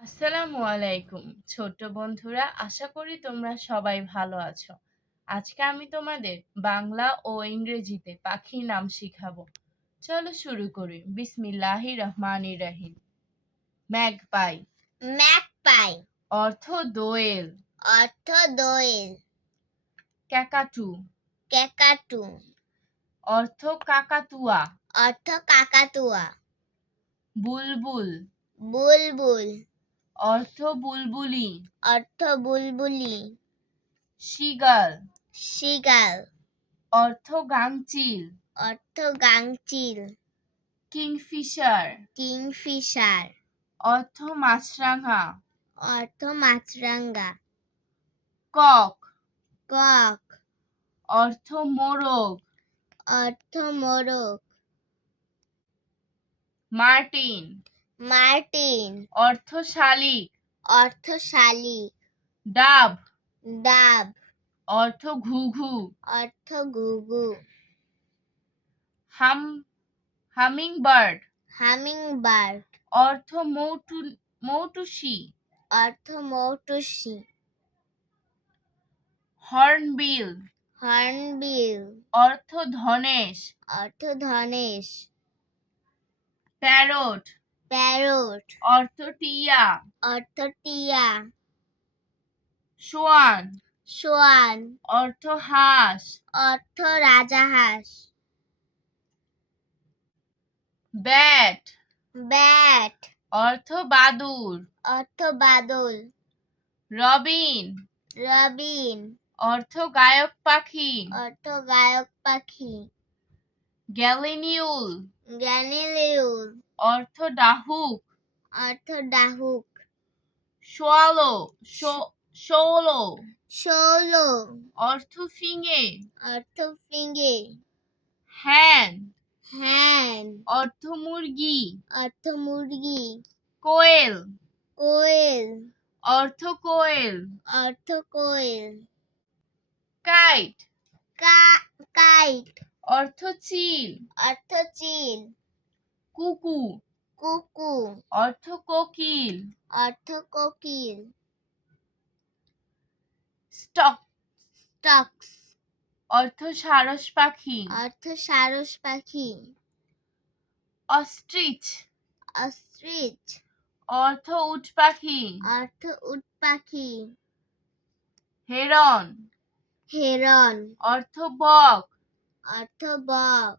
আসসালামু আলাইকুম ছোট বন্ধুরা, আশা করি তোমরা সবাই ভালো আছো। আজকে আমি তোমাদের বাংলা ও ইংরেজিতে পাখির নাম শিখাবো। চলো শুরু করি। বিসমিল্লাহির রহমানির রহিম। ম্যাগপাই। ম্যাগপাই অর্থ দোয়েল। অর্থ দোয়েল। ক্যাকাটু। ক্যাকাটু অর্থ কাকাতুয়া। অর্থ কাকাতুয়া। বুলবুল। বুলবুল অর্থ বুলবুলি। অর্থ বুলবুলি। শীগাল। শীগাল অর্থ গাংচিল। অর্থ গাংচিল। কিংফিশার। কিংফিশার অর্থ মাছরাঙা। অর্থ মাছরাঙা। কক। কক অর্থ মোরগ। অর্থ মোরগ। মার্টিন। মার্টিন অর্থ শালিক। অর্থ শালিক। ডাব। ডাব অর্থ ঘুঘু। অর্থ ঘুঘু। হামিংবার্ড। হামিংবার্ড অর্থ মৌটুসি। অর্থ মৌটুসি। হর্নবিল। হর্নবিল অর্থ ধনেশ। অর্থ ধনেশ। প্যারট। প্যারট অর্থ টিয়া। অর্থ টিয়া। সোয়ান। সোয়ান অর্থ হাঁস। অর্থ রাজাহাঁস। ব্যাট। ব্যাট অর্থ বাদুড়। অর্থ বাদল। রবিন। রবিন অর্থ গায়ক পাখি। অর্থ গায়ক পাখি। গ্যালিনিউল। গ্যানিলিউল অর্থ ডাহুক। অর্থ ডাহুক। শোয়ালো। শোলো। শোলো অর্থ ফিঙে। অর্থ ফিঙ্গে। হ্যান। হ্যান অর্থ মুরগি। অর্থ মুরগি। কোয়েল। কোয়েল অর্থ কোয়েল। অর্থ কোয়েল। কাইট। কাইট অর্থ চিল। অর্থ চিল। কুকু। কুকু অর্থ কোকিল। অর্থ কোকিল। স্টক। স্টক্স অর্থ সারস পাখি। অর্থ সারস পাখি। অস্ট্রিচ। অস্ট্রিচ অর্থ উট পাখি। অর্থ উট পাখি। হেরন। হেরন অর্থ বক। অর্থ বক।